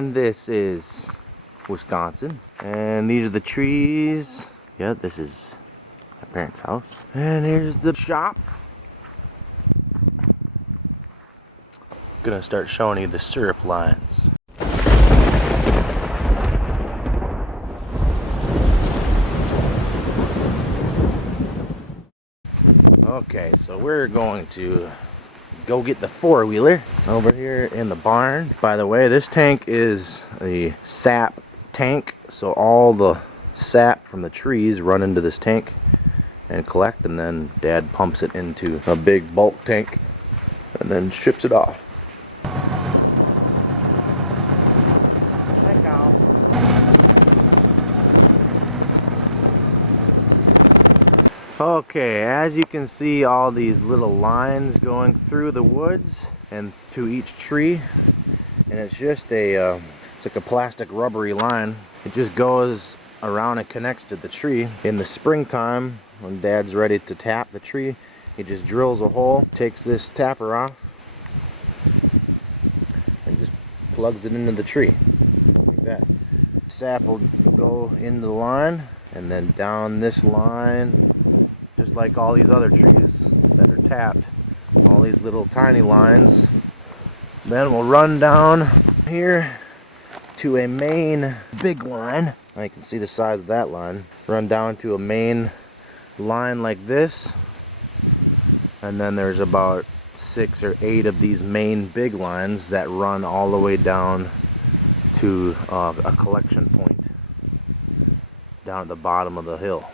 And this is Wisconsin. And these are the trees. Yeah, this is my parents' house. And here's the shop. Gonna start showing you the syrup lines. Okay, so we're going to go get the four-wheeler over here in the barn. By the way, this tank is a sap tank, so all the sap from the trees run into this tank and collect, and then Dad pumps it into a big bulk tank and then ships it off. Okay, as you can see, all these little lines going through the woods and to each tree, and it's just it's like a plastic rubbery line. It just goes around and connects to the tree. In the springtime, when Dad's ready to tap the tree, he just drills a hole, takes this tapper off, and just plugs it into the tree, like that. Sap will go into the line, and then down this line, just like all these other trees that are tapped, all these little tiny lines. Then we'll run down here to a main big line. Now you can see the size of that line. Run down to a main line like this, and then there's about 6 or 8 of these main big lines that run all the way down to a collection point down at the bottom of the hill.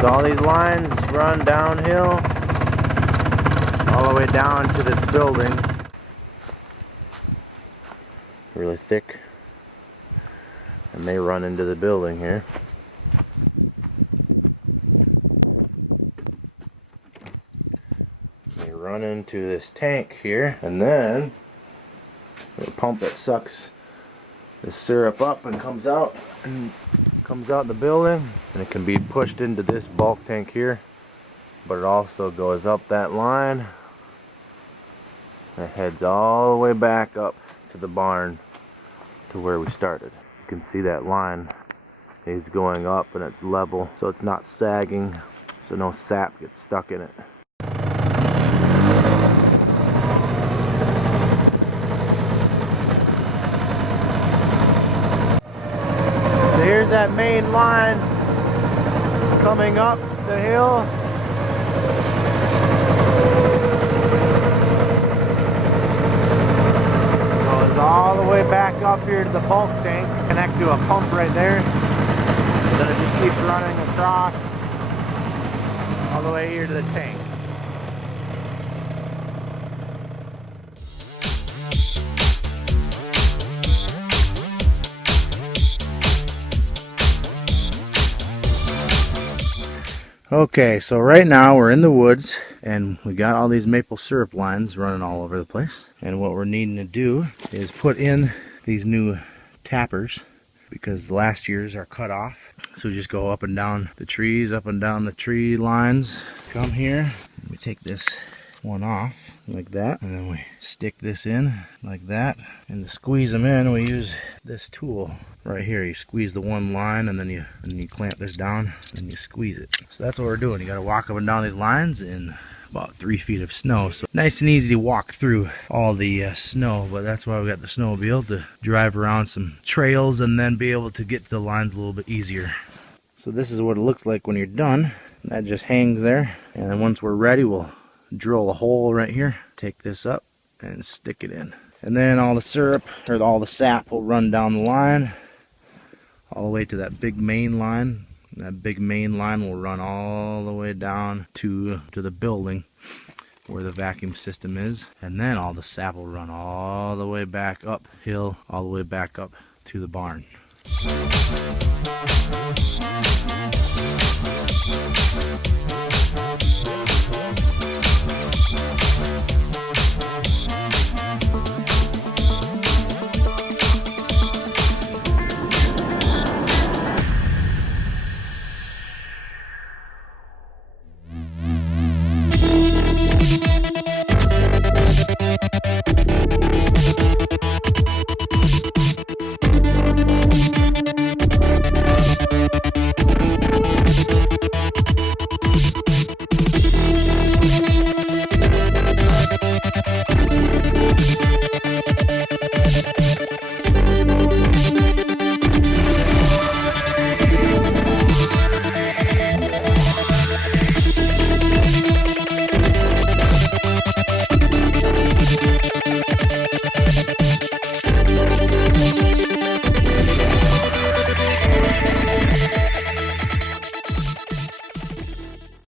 So all these lines run downhill all the way down to this building. Really thick, and they run into the building here. They run into this tank here, and then a pump that sucks the syrup up and comes out the building, and it can be pushed into this bulk tank here, but it also goes up that line and heads all the way back up to the barn to where we started. You can see that line is going up and it's level, so it's not sagging, so no sap gets stuck in it. Here's that main line coming up the hill. Goes all the way back up here to the bulk tank. Connect to a pump right there. Then it just keeps running across all the way here to the tank. Okay, so right now we're in the woods and we got all these maple syrup lines running all over the place. And what we're needing to do is put in these new tappers because last year's are cut off. So we just go up and down the trees, up and down the tree lines. Come here, we take this one off like that, and then we stick this in like that. And to squeeze them in, we use this tool right here. You squeeze the one line, and then you clamp this down and you squeeze it. So that's what we're doing. You got to walk up and down these lines in about 3 feet of snow. So nice and easy to walk through all the snow, but that's why we got the snowmobile to drive around some trails and then be able to get to the lines a little bit easier. So this is what it looks like when you're done. That just hangs there, and then once we're ready, we'll drill a hole right here, take this up and stick it in, and then all the syrup or all the sap will run down the line all the way to that big main line. That big main line will run all the way down to the building where the vacuum system is, and then all the sap will run all the way back uphill, all the way back up to the barn.